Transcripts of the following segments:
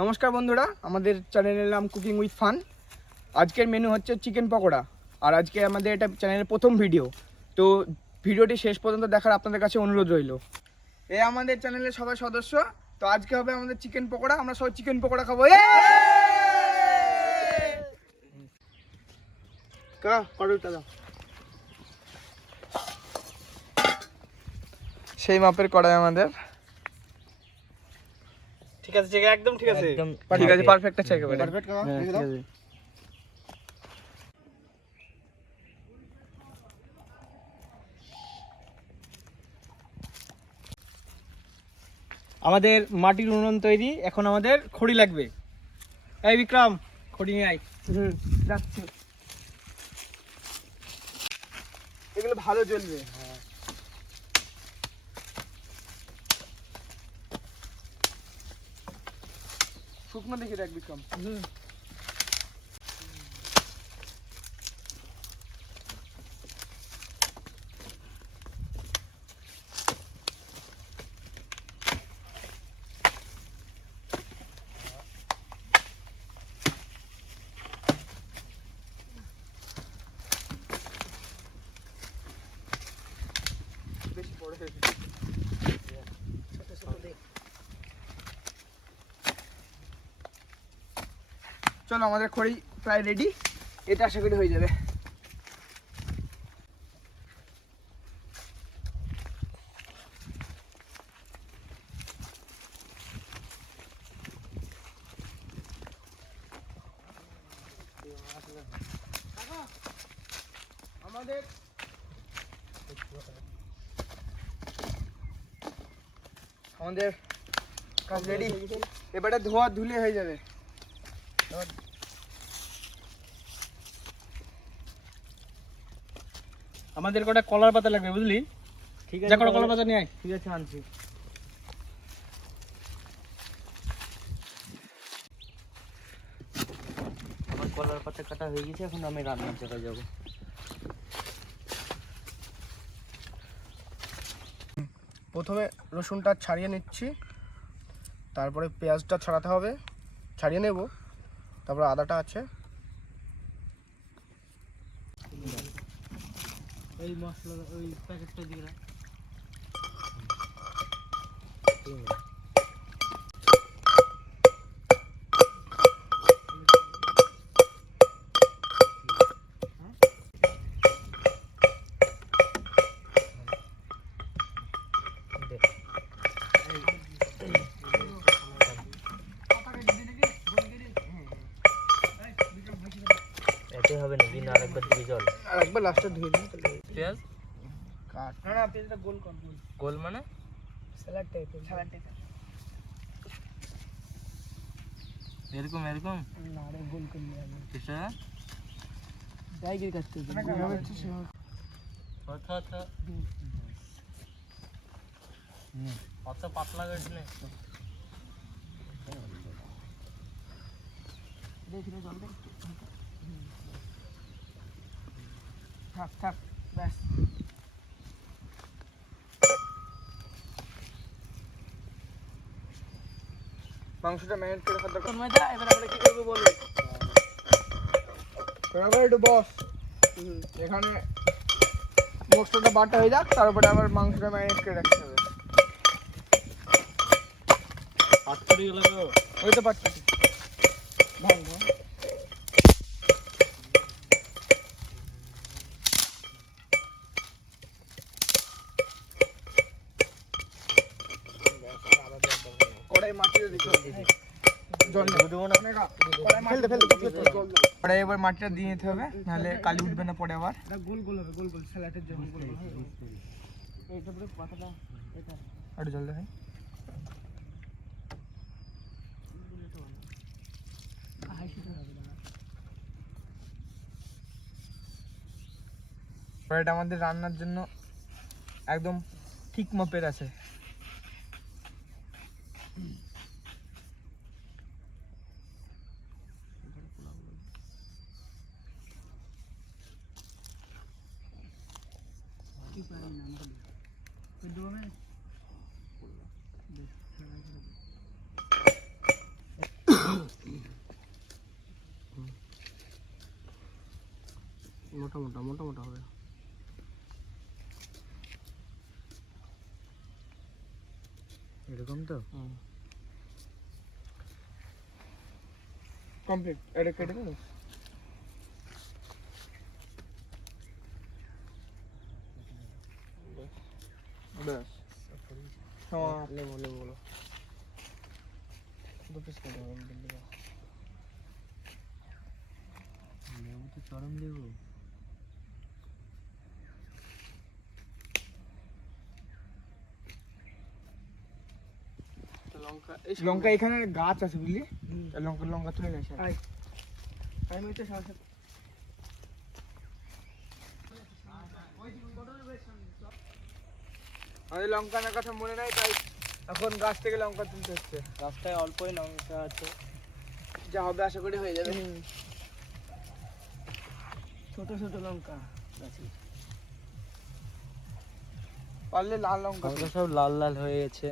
নমস্কার বন্ধুরা, আমাদের চ্যানেলের নাম কুকিং উইথ ফান। আজকের মেনু হচ্ছে চিকেন পকোড়া। আর আজকে আমাদের এটা চ্যানেলের প্রথম ভিডিও, তো ভিডিওটি শেষ পর্যন্ত দেখার আপনাদের কাছে অনুরোধ রইল। এ আমাদের চ্যানেলের সবাই সদস্য। তো আজকে হবে আমাদের চিকেন পকোড়া, আমরা সবাই চিকেন পকোড়া খাবো। সেই মাপের কড়াই আমাদের। ঠিক আছে, একদম ঠিক আছে, ঠিক আছে, পারফেক্ট আছে একেবারে। আমাদের মাটির উনুন তৈরি। এখন আমাদের খড়ি লাগবে। এই বিক্রম, খড়ি নিয়ে আয়। যাচ্ছে, এগুলো ভালো জ্বলবে। শুকনো দেখে দেখ বিক্রম। বেশি বড় হয়ে গেছে। চলো, আমাদের খড়ি প্রায় রেডি। এটা আশা করি হয়ে যাবে। আমাদের কাজ রেডি। এবারে ধোয়া ধুলে হয়ে যাবে। আমাদের কটা কলার পাতা লাগবে, বুঝলি? ঠিক আছে, কটা কলার পাতা নিয়ে আয়। ঠিক আছে, আনছি। আমার কলার পাতা কাটা হয়ে গেছে, এখন আমি রান্নার জায়গায় যাব। প্রথমে রসুনটা ছাড়িয়ে নিচ্ছি, তারপরে পেঁয়াজটা ছাড়াতে হবে, ছাড়িয়ে নেব। তারপরে আদাটা আছে। এই মশলা, ওই প্যাকেটটা দিয়ে রাখ। এতে হবে নাকি না আরেকবার দিবি জল? আর একবার লাস্টে ধুয়ে দিই তাহলে। পেঁয়াজ কাট না, পেঁয়াজটা গোল কর। গোল মানে স্যালাড টাইপের। স্যালাড টাইপের এরকম এরকম না রে, গোল করে নিয়ে আসবে। এটা ডাইগির কাটতে হবে, যেভাবে ইচ্ছে সেভাবে। আচ্ছা অত পাতলা গেছে না। দেখি রে, জল দে। থাক থাক, ব্যাস। মাংসটা ম্যারিনেট করে খাওয়ার দরকার। ময়দা, এবার আমরা কি করবো বলো? এবার একটু বস। এখানে মশলাটা বাটা হয়ে যাক, তারপরে আবার মাংসটা ম্যারিনেট করে রাখতে হবে। হাত পড়ে গেল তো। ওই তো পাচ্ছি। ভাঙ ভাঙ। কড়াই মাটিতে দিতে হবে। জল দেবো না। কড়াই এবার মাটিটা দিয়ে নিতে হবে, নাহলে কালি উঠবে না পরে আবার। গোল গোল হবে, গোল গোল স্যালাডের জন্য গোল গোল হবে। এইটা পুরো পাতাটা, এটা একটু জল দে ভাই। কড়াইটা আমাদের রান্নার জন্য একদম ঠিক মাপের আছে। মোটা মোটা মোটা হবে। এরকম তো কমপ্লিট, এটা কেটে দেবো। ব্যাস লেবু লেবু দু পিস কেটে দেবো লেবু তো চরম লেবু। লঙ্কা। লঙ্কা এখানে গাছ আছে বুঝলি, লঙ্কা লঙ্কা তুলে নিয়েছে। আমি হচ্ছে সাথে আমাদের লঙ্কা আনার কথা মনে নাই, তাই এখন গাছ থেকে লঙ্কা তুলতে হচ্ছে। রাস্তায় অল্পই লঙ্কা আছে, যা হবে আশা করি হয়ে যাবে। ছোট ছোট লঙ্কা গাছে। পারলে লাল লঙ্কা লঙ্কা সব লাল লাল হয়ে গেছে।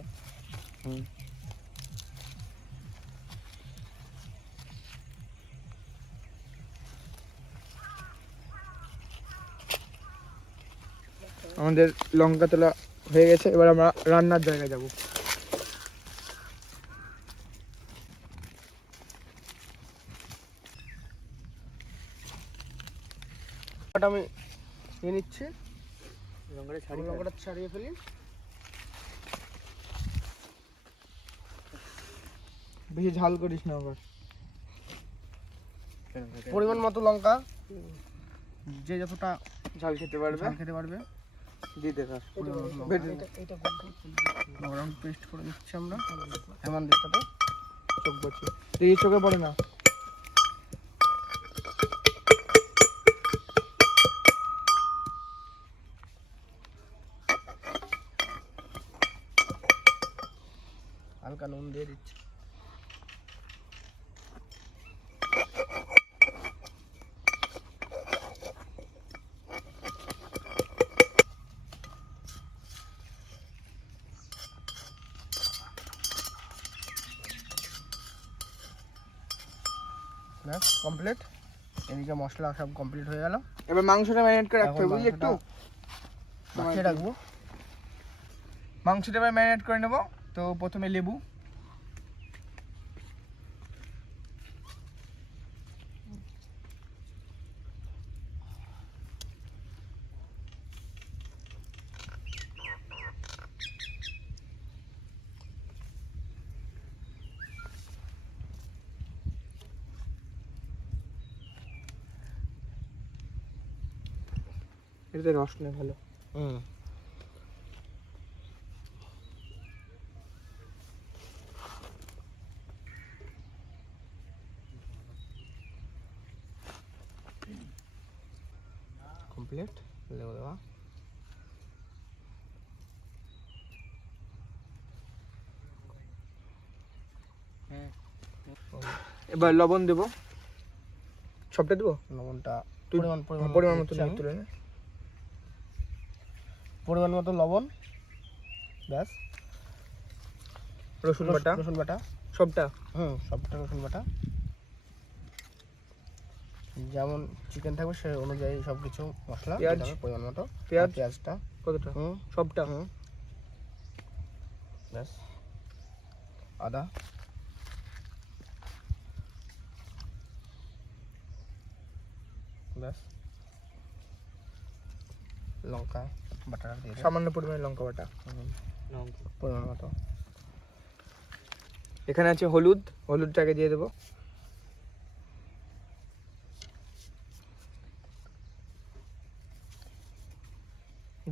আমাদের লঙ্কা তোলা হয়ে গেছে, এবার আমরা রান্নার জায়গায় যাব। আমি নিয়ে নিচ্ছি, লঙ্কাটা ছাড়িয়ে ফেলি। বেশি ঝাল করিস না আবার। পরিমাণ মতো লঙ্কা, যে যতটা ঝাল খেতে পারবে খেতে পারবে দিয়ে দেবে। নরম পেস্ট করে দিচ্ছি আমরা হেমান দিকটাতে। চোখ বসে এই চোখে পড়ে না। হালকা নুন দিয়ে দিচ্ছি। ব্যাস কমপ্লিট। এদিকে মশলা সব কমপ্লিট হয়ে গেল। এবার মাংসটা ম্যারিনেট করে রাখতে হবে বুঝলি, একটু মাখিয়ে রাখবো। মাংসটা এবার ম্যারিনেট করে নেব। তো প্রথমে লেবু, এটাতে রস নেই ভালো। কমপ্লিট লেবু দেওয়া। এবার লবণ দেবো, সবটা দেবো। লবণটা তুই পরিমাণ মতো নিয়ে তুলে নে। পরিমাণ মতো লবণ। ব্যাস। রসুন বাটা, রসুন বাটা সবটা। সবটা রসুন বাটা। যেমন চিকেন থাকবে সে অনুযায়ী সব কিছু মশলা পেঁয়াজ, পরিমাণ মতো। পেঁয়াজটা কতটা? সবটা। ব্যাস। আদা, ব্যাস। লঙ্কা বাটা দিয়ে দিলাম। সামান্য পরিমাণে লঙ্কা বাটা, পরিমাণ মতো। এখানে আছে হলুদ, হলুদটাকে দিয়ে দেবো।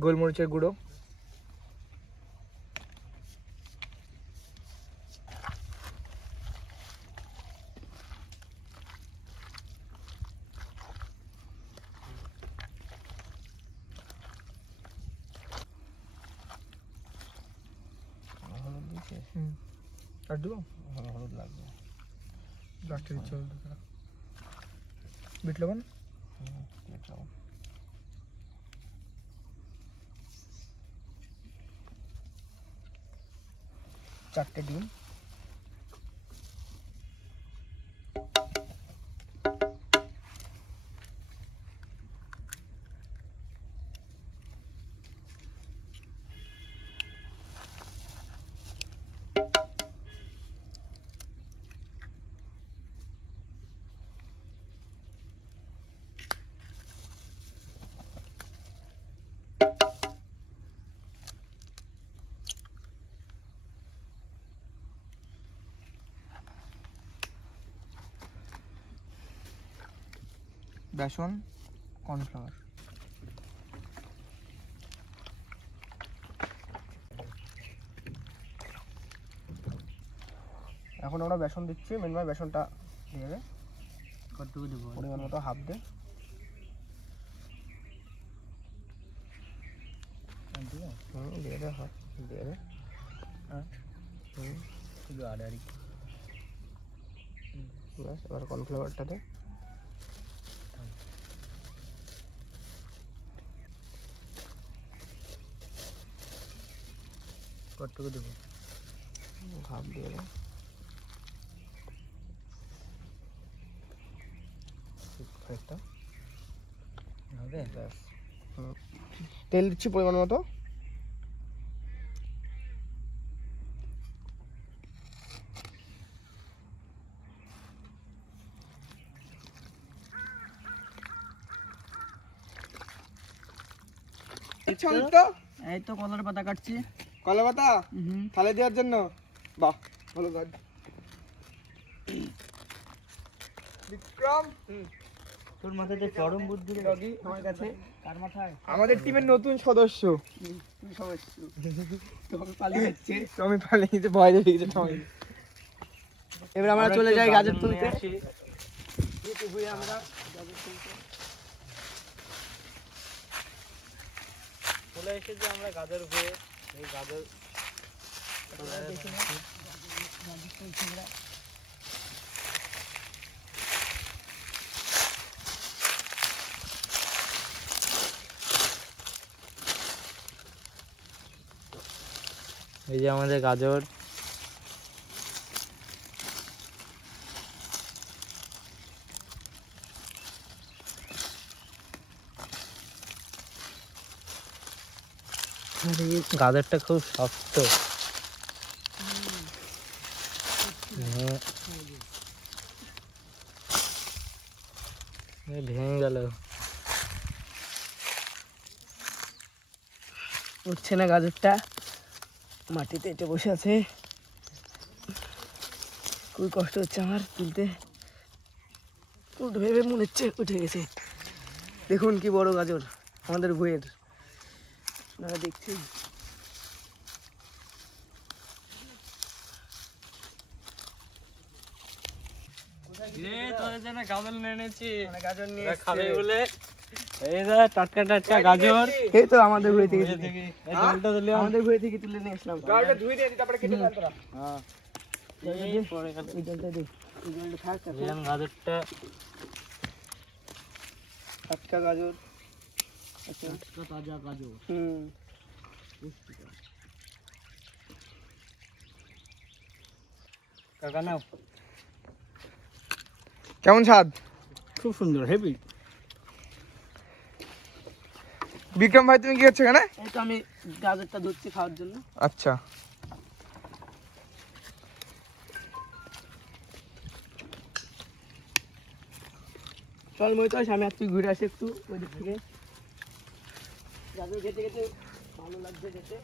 গোলমরিচের গুঁড়ো, হলুদ দিয়েছি। আর দেবো হলুদ লাগবে। লাস্টে দিচ্ছি হলুদ। বিট লবণ, বিট লবণ। চারটে ডিম, বেসন, কর্নফ্লাওয়ার। এখন আমরা বেসন দিচ্ছি, মেনভাই বেসনটা দিয়ে দে, কতটুকু দেবো? পরিমাণ মতো হাফ দে। দিয়ে দে হাফ, দিয়ে দে। হ্যাঁ শুধু আর কি। ব্যাস, এবার কর্নফ্লাওয়ারটা দে। কতটুকু দেবো? হাফ দিয়ে দে। খানিকটা হবে? ব্যাস। তেল দিচ্ছি পরিমাণ মতো। এই তো কলার পাতা কাটছি। কলা পাতা থালে দেওয়ার জন্য। বাহ, ভালো কাজ বিক্রম। তোর মাথাতে চরম বুদ্ধি রে। লগি আমার কাছে। কার মাথায়? আমাদের টিমের নতুন সদস্য। তুই সদস্য। তোকে পালিয়ে যাচ্ছে। টমি পালিয়ে গেছে, ভয় পেয়ে গেছে টমি। এবার আমরা চলে যাই গাজর তুলতে। আমরা চলে এসেছি আমরা গাজর ভুয়ে। এই গাজর এই যে আমাদের গাজর। গাজরটা খুব শক্ত। ভেঙে গেল। উঠছে না গাজরটা, মাটিতে এটে বসে আছে। খুবই কষ্ট হচ্ছে আমার তুলতে। উঠবে ভেবে মনে হচ্ছে উঠে গেছে। দেখুন কি বড় গাজর আমাদের বইয়ের, আপনারা দেখছেন। গাজর নিয়ে এনেছি, গাজর নিয়ে খাবে বলে। এই যে টাটকা টাটকা গাজর। এই তো আমাদের বই থেকে এই জলটা দিলে আমাদের বই থেকে তুলে নিয়ে আসলাম। গাজরটা ধুয়ে দিয়ে তারপরে কেটে ফেল তোরা। হ্যাঁ এই পরে গেল এই জলটা দে, এই জলটা থাক। দিলাম গাজরটা। টাটকা গাজর, টাটকা তাজা গাজর। কাকা নাও। কেমন স্বাদ? খুব সুন্দর, হেভি। বিক্রম ভাই তুমি কি করছো এখানে? এই তো আমি গাজরটা ধরছি খাওয়ার জন্য। আচ্ছা, চল মহিতোষ, আমি আর তুই ঘুরে আসি একটু ওই দিক থেকে। গাজর খেতে খেতে ভালো লাগছে খেতে।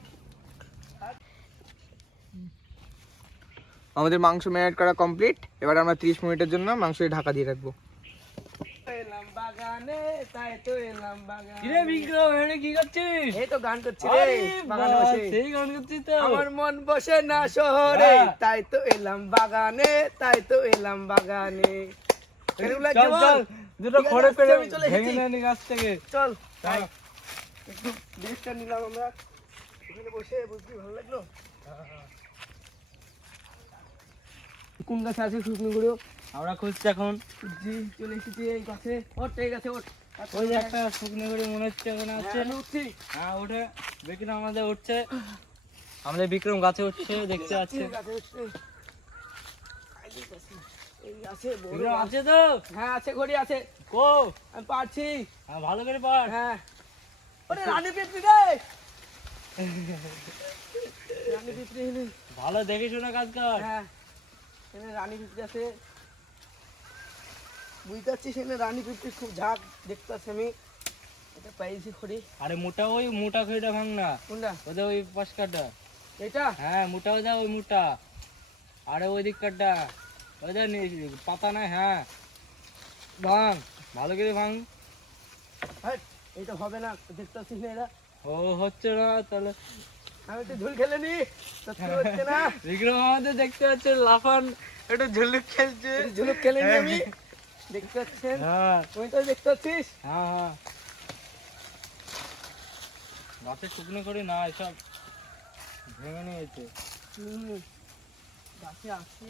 আমাদের মাংস ম্যারিনেট করা কমপ্লিট। এবার আমরা 30 মিনিটের জন্য মাংসে ঢাকা দিয়ে রাখবো। এলাম বাগানে, তাই তো এলাম বাগানে। কিরে বিক্রম, এখানে কি করছিস? এই তো গান করছি রে বাগানে বসে। সেই গান করছিস তো? আমার মন বসে না শহরে, হ্যাঁ। তাই তো এলাম বাগানে, তাই তো এলাম বাগানে। এরকম লাগছে চল বল? চল, দুটো ঠিক আছে, খড়ে পেরে আমি চলে ভেঙে এসেছি। নেন গাছ থেকে। চল হ্যাঁ। একটু বেশটা নিলাম আমরা, ওখানে বসে বুঝলি ভালো লাগলো। কোন গাছে আছে শুকনো গুঁড়ো? আমরা খুঁজছি এখন। জি চলে এসেছি এই গাছে। ওঠ এই গাছে ওঠ। ওই যে একটা শুকনো করে মনে হচ্ছে ওখানে আছে। আমি উঠছি। হ্যাঁ উঠে, বিক্রম আমাদের উঠছে। আমাদের বিক্রম গাছে উঠছে, দেখতে পাচ্ছি। এই গাছে উঠছে। এই গাছে বড় বিক্রম গাছ। আছে তো? হ্যাঁ আছে, ঘড়ি আছে। কো? আমি পারছি। হ্যাঁ, ভালো করে পার। হ্যাঁ। ওরে রানী পিঁপড়ি রে। রানী পিঁপড়ি এনে। ভালো দেখে শুনে কাজ কর। হ্যাঁ এখানে রানী পিঁপড়ি আছে। বুঝতে পারছিস এখানে রানী পিঁপড়ি খুব ঝাঁক দেখতে পাচ্ছি আমি। এটা পাইছি খড়ি। আরে মোটা, ওই মোটা খড়িটা ভাঙ না। কোনটা? ওদের ওই পাশকাটা। এটা? হ্যাঁ মোটা হয়ে যাও, ওই মোটা। আরে ওই দিক কাটা, ওই যে পাতা নাই। হ্যাঁ ভাঙ। ভালো করে ভাঙ। এটা হবে না, দেখতে পাচ্ছিস না এটা? ও হচ্ছে না তাহলে। আমি তো ঝুল খেলে নি, সত্যি হচ্ছে না। বিক্রম আমাদের দেখতে পাচ্ছে লাফান একটু ঝুলুক খেলছে। একটু ঝুলুক খেলে নি আমি, দেখতে পাচ্ছেন? হ্যাঁ তুই তো দেখতে পাচ্ছিস? হ্যাঁ হ্যাঁ, গাছে শুকনো করে না এসব ভেঙে নিয়েছে। গাছে আসছে,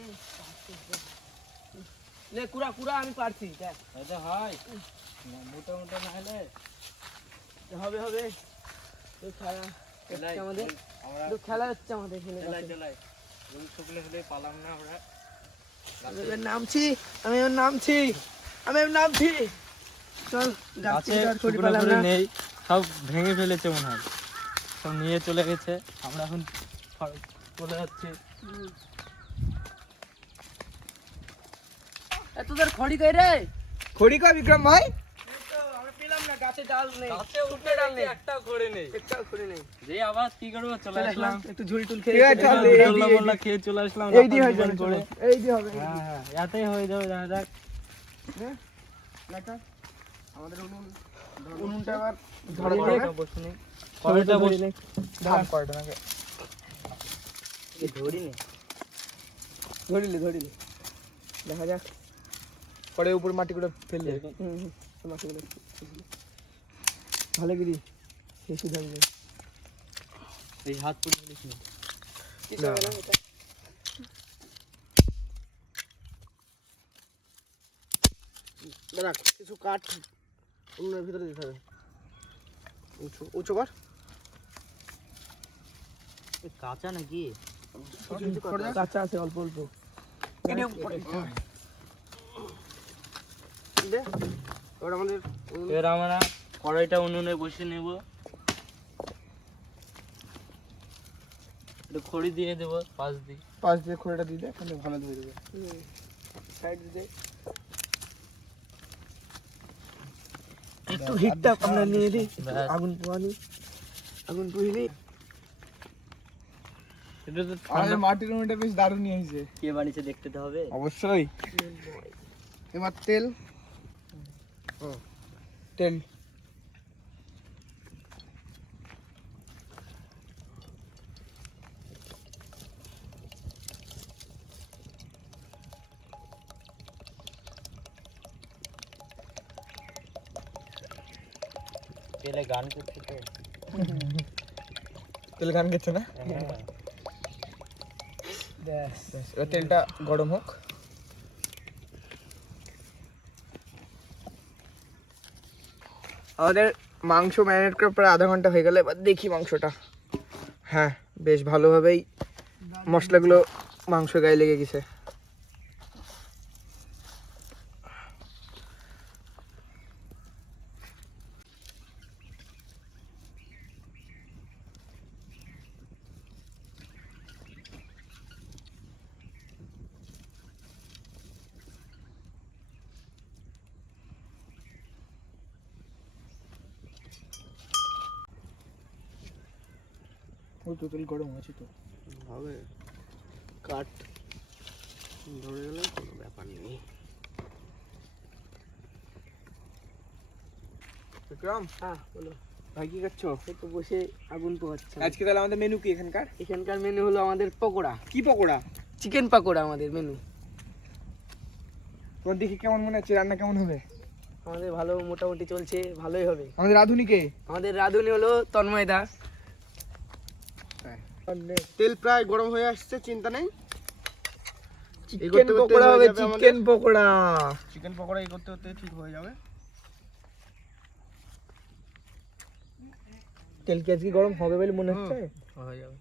লে কুড়া কুড়া, আমি পারছি, দেখ এটা হয় মোটা মোটা না হলে হবে হবে। তো খেলা হচ্ছে আমাদের, আমরা তো খেলা হচ্ছে আমাদের এখানে। চলাই চলাই রোজ শুকলে হলে পালাম না আমরা। আমি এবার নামছি, আমি এবার নামছি, আমি এবার নামছি। চল, গাছ গাছে থেকে আর খড়ি শুকনো পেলাম করে না। নেই, সব ভেঙে ফেলেছে মনে হয়, সব নিয়ে চলে গেছে। আমরা এখন চলে যাচ্ছি। এ তোদের খড়ি কই রে? খড়ি কয় বিক্রম ভাই? আমরা পেলাম না, গাছে ডাল নেই, গাছে উঠে ডাল নেই, একটাও করে নেই। একটাও খড়ি নেই। যে আবার কি করবো, চলে চলে আসলাম। আসলাম, একটু ঝুল টুল ঠিক খেয়ে আছে, চলে চল, আসলাম। এই মোল্লা দিয়ে, মোল্লা খেয়ে চলে আসলাম। এই দিয়ে হয়ে লাফান যাবে, করে। এই দিয়ে হবে। হ্যাঁ হ্যাঁ, ইয়াতেই হয়ে যাবে, দেখা যাক। দেখা আমাদের উনুনটা আবার ধরে ধরে নে। পড়বে। বসে নেই, কড়াইটা বসে নেই। ধাম কয়টা নাকি ধরি নে। ধরিলে ধরিলে, দেখা যাক। পরে উপর মাটি করে ফেললে মাছগুলো ভালো গিরি বেশি ধরবে। এই হাত পুড়ে ফেলিস না। কিছু হবে না এটা। দাঁড়া, কিছু কাঠ উনুনের ভিতরে দিতে হবে। উঁচু উঁচু কর। কাঁচা নাকি? কাঁচা আছে অল্প অল্প। দে, এবার আমাদের এবার আমরা কড়াইটা উনুনে বসে নেব, একটু খড়ি দিয়ে দেবো পাশ দিয়ে। পাশ দিয়ে খড়িটা দিয়ে দে, তাহলে ভালো ধরে দেবে। সাইড দিতে একটু হিটটা আমরা নিয়ে দিই, ব্যাস। আগুন পোয়ানি, আগুন পুহিনি। এটা তো আমাদের মাটির উনুনটা বেশ দারুণ হয়েছে। কে বানিয়েছে দেখতে তো হবে। অবশ্যই। এবার তেল, তেল তেলে গান করতে তো। তেল গান গেছে না? ব্যাস, এবার তেলটা গরম হোক। আমাদের মাংস ম্যারিনেট করে প্রায় আধা ঘন্টা হয়ে গেলে এবার দেখি মাংসটা। হ্যাঁ, বেশ ভালোভাবেই মশলাগুলো মাংস গায়ে লেগে গেছে। ওই তো তেল গরম হয়েছে তো। হবে কাঠ ধরে গেলে কোনো ব্যাপার নেই। বিক্রম, হ্যাঁ বলো। ভাই কি করছো? এই তো বসে আগুন পোহাচ্ছে। আজকে তাহলে আমাদের মেনু কি এখানকার? এখানকার মেনু হলো আমাদের পকোড়া, কি পকোড়া? চিকেন পকোড়া আমাদের মেনু। তোমার দেখি কেমন মনে হচ্ছে, রান্না কেমন হবে? আমাদের ভালো মোটামুটি চলছে, ভালোই হবে। আমাদের রাঁধুনিকে আমাদের রাঁধুনি হলো তন্ময় দা। তেল প্রায় গরম হয়ে আসছে, চিন্তা নেই। চিকেন করতে করতে পকোড়া হয়ে হবে, যাবে আমাদের। চিকেন পকোড়া। চিকেন পকোড়া এই করতে করতে ঠিক হয়ে যাবে। তেল কি আজকে গরম হবে বলে মনে হচ্ছে? হয়ে যাবে।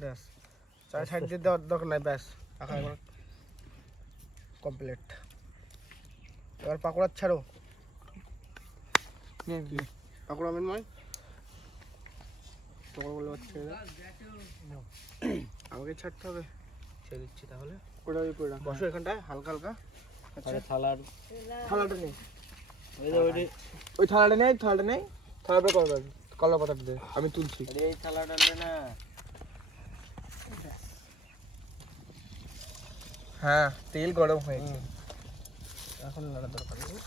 ব্যাস, চার সাইড দিয়ে দেওয়ার দরকার নাই, ব্যাস এখন এবার কমপ্লিট। এবার পাকোড়া ছাড়ো। পাকোড়া মেন নয়, পাকোড়াগুলো হচ্ছে আমাকে ছাড়তে হবে। ছেড়ে দিচ্ছি তাহলে। ওটা ওই করে বসো এখানটায় হালকা হালকা। আচ্ছা, থালার থালাটা নেই, ওই যে ওই ওই থালাটা নেই, থালাটা নেই, থালাটা কলা পাতাটা দে, আমি তুলছি। এই থালাটা নে না। হ্যাঁ তেল গরম হয়েছে। এখন লাড়া দরকার নেই।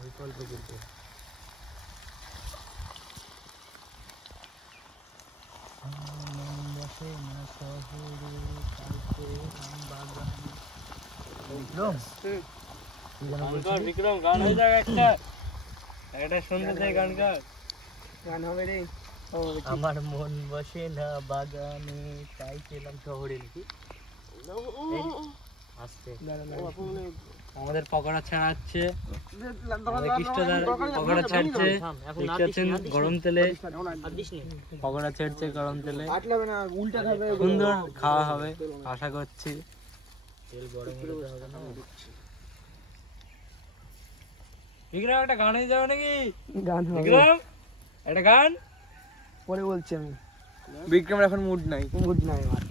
অল্প অল্প কিন্তু বিক্রম গান হয়ে যাক একটা, একটা শুনতে চাই গান গান। গান হবে রে। আমার মন বসে না বাগানে, তাই পেলাম শহরে নাকি আসতে। আমাদের পকোড়া ছাড়াচ্ছে, আমাদের কৃষ্ণদার পকোড়া ছাড়ছে, দেখতে পাচ্ছেন গরম তেলে পকোড়া ছাড়ছে, গরম তেলে সুন্দর খাওয়া হবে আশা করছি। তেল গরম হলে তো হবে না। বিক্রম একটা গান হয়ে যাবে নাকি? গান হবে বিক্রম একটা গান পরে বলছি আমি। বিক্রমের এখন মুড নাই। গুড নাইট আমার।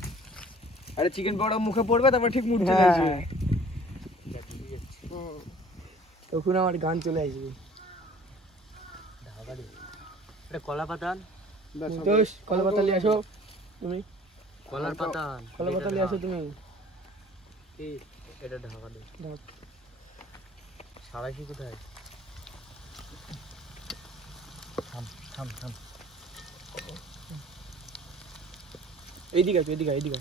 আরে চিকেন পকোড়া মুখে পড়বে তারপর ঠিক মুড চলে আসবে। তখন আমার গান চলে আসবে। এটা কলা পাতান, দোষ কলা পাতা নিয়ে আসো তুমি। কলার পাতান, কলা পাতা নিয়ে আসো তুমি। এটা ঢাকা দে। ঢাক। সারাশি কোথায়? থাম থাম থাম। এইদিকে আছে, এইদিকে এইদিকে।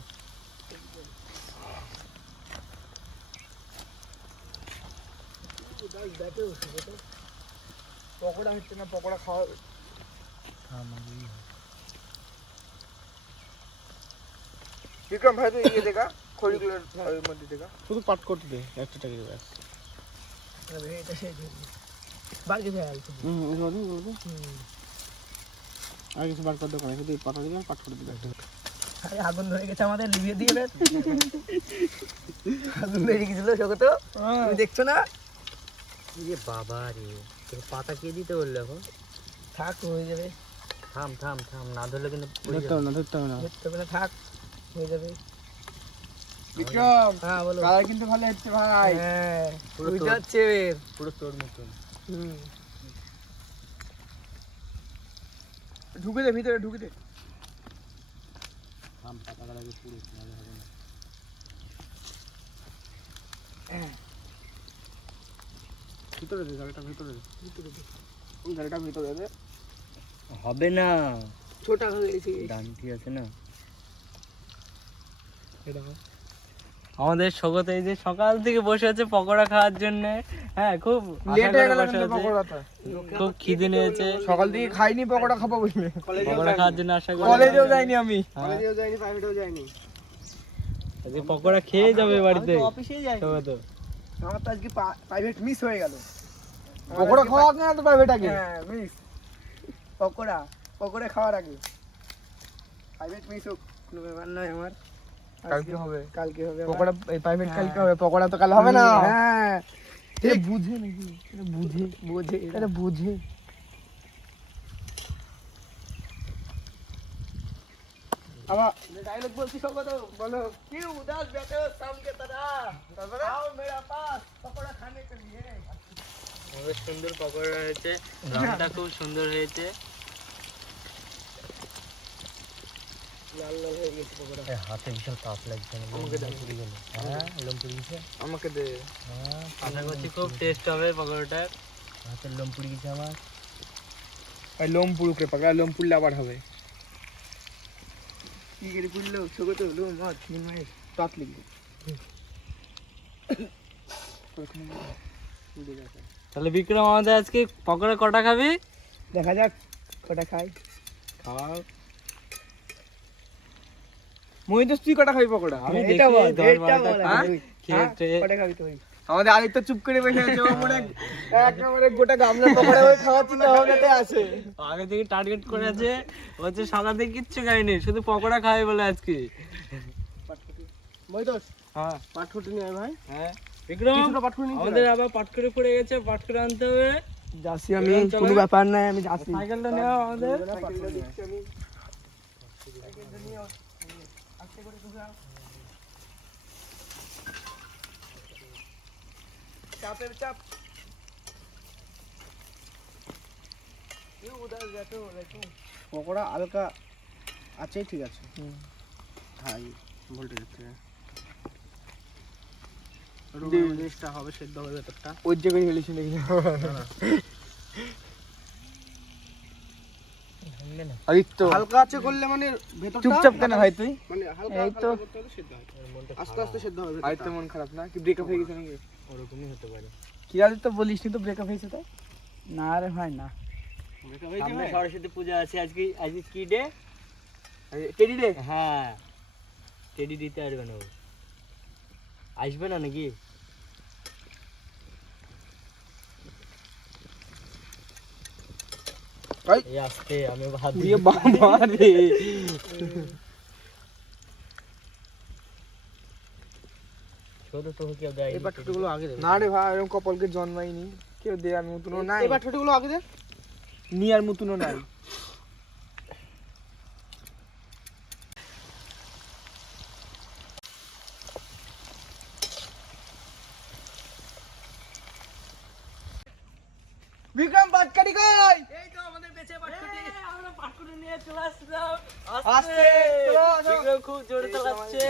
পকোড়া হচ্ছে না, পকোড়া খাওয়া হবে। বিক্রম ভাই তো ইয়ে দেখা খড়িগুলোর মধ্যে দেখা শুধু পাট করতে দে একটা টাকা ব্যাস। বাড়ি ফেল। আর কিছু বার করতে পারে শুধু পাটা দিবেন পাট করে দিবেন। আরে আগুন ধরে গেছে আমাদের, লিভিয়ে দিয়ে দেন। আগুন ধরে গেছিল সঙ্গে তো তুমি দেখছো না? ইয়ে বাবা রে, তোর পাতা কে দিতে বললে এখন? থাক হয়ে যাবে। থাম থাম থাম, না ধরলে কিন্তু ধরতে হবে না, ধরতে হবে না। দেখতে হবে না, থাক হয়ে যাবে। বিক্রম হ্যাঁ বলো। কালার কিন্তু ভালো হচ্ছে ভাই। হ্যাঁ পুরো বুঝতে তোর। পারছি এবার। পুরো তোর মতন। হুম। ঢুকে দে ভিতরে, ঢুকে দে। থাম, পাতা গালাকে পুরো নালে হবে না। ভিতরে দে, গাড়িটা ভিতরে দে। গাড়িটা ভিতরে দে। হবে না, ছোটা হয়ে গেছে। ডান্টি আছে না। আমাদের সগত এই যে সকাল থেকে বসে আছে পকোড়া খাওয়ার জন্য। হ্যাঁ খুব লেট হয়ে গেল বসে কিন্তু আছে। পকোড়াটা। খুব খিদে নিয়েছে, সকাল থেকে খাইনি, পকোড়া খাবো বলে। পকোড়া খাওয়ার জন্য আশা করি। কলেজেও যাইনি আমি। কলেজেও যাইনি, প্রাইভেটেও যাইনি। আজকে পকোড়া খেয়ে যাবে বাড়িতে। অফিসে যাই। সগত আমার তো আজকে প্রাইভেট মিস হয়ে গেল। পকোড়া খাওয়া আগে না তো প্রাইভেট আগে। হ্যাঁ মিস। পকোড়া পকোড়া খাওয়ার আগে প্রাইভেট মিস হোক কোনো ব্যাপার নয় আমার। কালকে হবে। কালকে হবে আমার। পকোড়া প্রাইভেট কালকে হবে, পকোড়া তো কাল হবে না। হ্যাঁ এটা বুঝে নাকি? এটা বুঝে, বোঝে এটা বুঝে। আবার ডায়লগ বলছি সব তো বলো। क्यों उदास बैठे हो शाम के तरह, आओ मेरा पास पकौड़ा खाने के लिए। আমাদের সুন্দর পকোড়া হয়েছে, রংটা খুব সুন্দর হয়েছে। লাল লাল হয়ে গেছে পকোড়া। হাতে বিশাল তাপ লাগছে। আমাকে দাও। হ্যাঁ লোম পুড়ে গেছে। আমাকে দে। হ্যাঁ আশা করছি খুব টেস্ট হবে পকোড়াটার। হাতের লোম পুড়ে গেছে আমার। আর লোম পুরুকে পাকড়া, লোম পুড়লে আবার হবে। কি করে পুরলো সব তো লো মাছ তিন মাস তাত লিখবো। তাহলে বিক্রম আমাদের আজকে পকোড়া কটা খাবি? দেখা যাক কটা খাই। খাও। মহিত তুই কটা খাবি পকোড়া? আমি এটা দেখি বল, 10 এটা 12টা বল। খাই। তুই। খেয়ে টেয়ে- কটা খাবি তুই? আমাদের আদিত্য চুপ করে বসে আছে, ও মনে একেবারে গোটা গামলা পকোড়া ওই খাওয়ার চিন্তা ভাবনাতে আছে। আগে থেকে টার্গেট করে আছে, হচ্ছে সকাল থেকে কিচ্ছু খাইনি, শুধু পকোড়া খাবে বলে আজকে। মহিত হ্যাঁ পাটফুটি নিয়ে আয় ভাই। হ্যাঁ বিক্রম, কিছুটা পাটফুটি নিয়ে আমাদের আবার পাটকুড়ে পড়ে গেছে, পাটকুড়ে আনতে হবে। যাচ্ছি আমি, চলো। কোনো ব্যাপার নাই, আমি যাচ্ছি। সাইকেলটা নেওয়া আমাদের। চাপের চাপ। পকোড়া হালকা আছে, ঠিক আছে। হাই ভোল্টেজের থেকে জিনিসটা হবে, সেদ্ধ হবে ভেতরটা। ওই জায়গায় হেলিস নাকি? আদিত্য হালকা আছে করলে মানে ভেতরটা চুপচাপ কেন ভাই তুই? মানে হালকা এই তো। হালকা করতে হলে সেদ্ধ হয়, আস্তে আস্তে সেদ্ধ হবে ভেতরটা। আদিত্য মন খারাপ না, কি ব্রেকআপ হয়ে গেছে নাকি? ওরকমই হতে পারে। কি আদিত্য বলিস নি তো ব্রেকআপ হয়েছে তো? না রে ভাই না। ব্রেকআপ হয়েছে সামনে ভাই? সরস্বতী পূজা আছে, আজকে কি ডে? টেডি রে হ্যাঁ, টেডি দিতে আসবে না ও। আসবে না নাকি? ভাই এই আসতে আমি ভাত দিয়ে বাবা রে। ছোট তো কেউ দেয় এবার ছোটগুলো আগে দে। না রে ভাই, এরকম কপালকে জন্মাইনি, কেউ দেয়ার মতনও নাই, এবার ছোটগুলো আগে দে। নিয়ার মতনও নাই। বিক্রম বাটকারি কই? এই তো আমাদের বেঁচে পাটকুটি, আমরা পাটকুটি নিয়ে চলে আসলাম। আস্তে চলো, আসো। বিক্রম খুব জোরে চালাচ্ছে।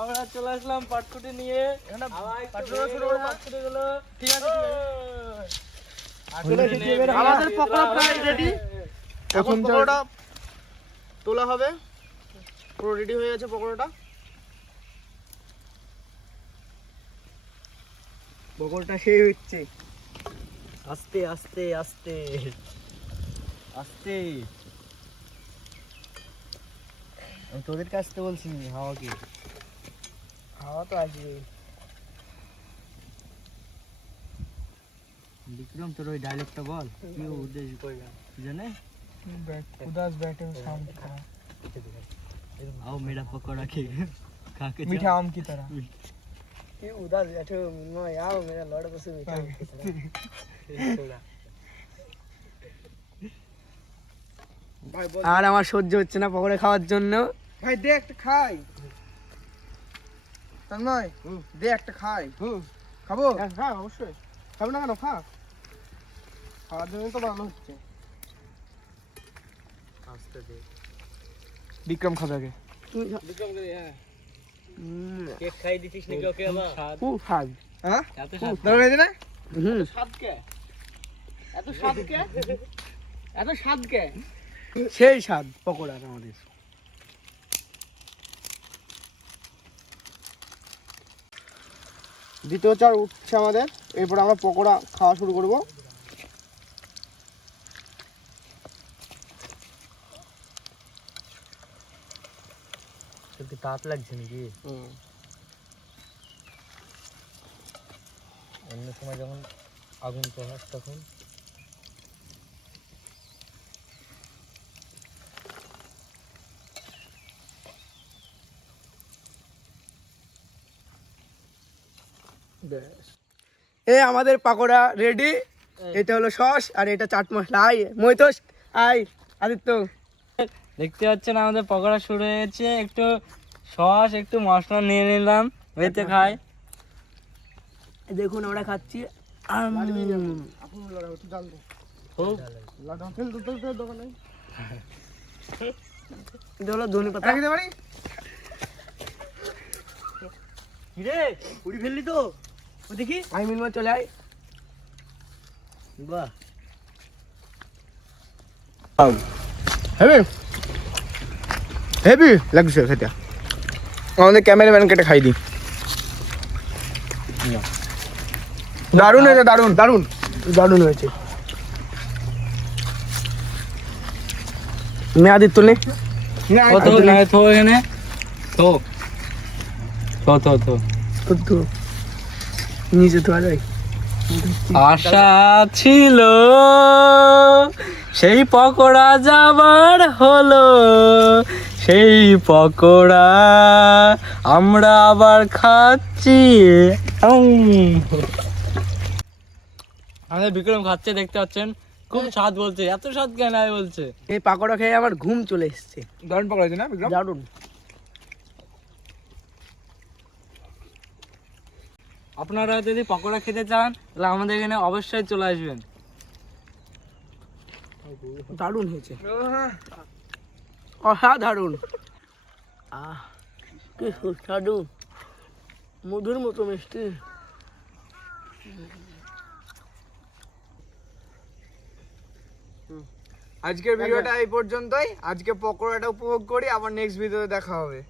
আমরা চলে আসলাম পাটকুটি নিয়ে। আবার একটু পাটকুটিগুলো। ঠিক আছে, ঠিক আছে। চলে এসেছি এবারে। আমাদের পকোড়া প্রায় রেডি। এখন এখন পকোড়াটা তোলা হবে। পুরো রেডি হয়ে গেছে পকোড়াটা। বকলটা সেই হচ্ছে। আস্তে আস্তে আস্তে আস্তে। আমি তোদেরকে আসতে বলছি হাওয়াকে। হাওয়া তো আসবে। বিক্রম তোর ওই ডায়লগটা বল, কি উদ্দেশ্য করে জানে? उदास बैठे हो शाम की तरह, आओ मेरा पकौड़ा खा के मीठा आम की तरह। ये उदास बैठे हो मम्मा, आओ मेरा लड़को से मीठा की तरह। ভাই বল। আর আমার সহ্য হচ্ছে না পকোড়া খাওয়ার জন্য। ভাই দে একটা খাই। তন্ময় দে একটা খাই। খাবো? হ্যাঁ অবশ্যই। খাবে না কেন, খা। খাওয়ার জন্য তো বানানো হচ্ছে। আস্তে দে। বিক্রম খাবে আগে। বিক্রম করে, হ্যাঁ। কেক খাই দিছিস নাকি ওকে আবার? খাই। হ্যাঁ? এত স্বাদ। দারুণ হয়েছে না? স্বাদ কে? এত স্বাদ কে? এত স্বাদ কে? সেই স্বাদ পকোড়ার আমাদের। দ্বিতীয় চার উঠছে আমাদের। এরপর আমরা পকোড়া খাওয়া শুরু করব। একটু তাপ লাগছে নাকি? অন্য সময় যখন আগুন পোহাস তখন এই আমাদের পাকোড়া রেডি। এটা হলো সস আর এটা চাট মশলা। I Maitosh, I Aditya. দেখতে পাচ্ছেন আমাদের পকোড়া শুরু হয়েছে। একটু সস একটু মশলা নিয়ে নিলাম, এতে খাই। দেখুন আমরা খাচ্ছি। খুব এটা হলো ধনে পাতা। খেতে পারি? কিরে পুরি ফেললি তো? ও দেখি। আমি মিনমা চলে আয়। বাহ, হেভি হেভি লাগছে খেতে। আমাদের ক্যামেরাম্যানকে এটা খাই দিই। দারুণ হয়েছে, দারুণ দারুণ দারুণ হয়েছে। मैं आदित्य ने কত না তো এখানে তো তো তো तो नीचे तो आ जाए। আশা ছিল সেই পকোড়া যাবার হলো, সেই পকোড়া আমরা আবার খাচ্ছি। আমাদের বিক্রম খাচ্ছে, দেখতে পাচ্ছেন খুব স্বাদ বলছে। এত স্বাদ কেন বলছে? এই পাকোড়া খেয়ে আমার ঘুম চলে এসেছে। দারুণ পকোড়া হয়েছে না বিক্রম? দারুণ। আপনারা যদি পকোড়া খেতে চান তাহলে আমাদের এখানে অবশ্যই চলে আসবেন। দারুণ হয়েছে, অসাধারণ। কি সুস্বাদু, মধুর মতো মিষ্টি। আজকের ভিডিওটা এই পর্যন্তই। আজকে পকোড়াটা উপভোগ করি, আবার নেক্সট ভিডিওতে দেখা হবে।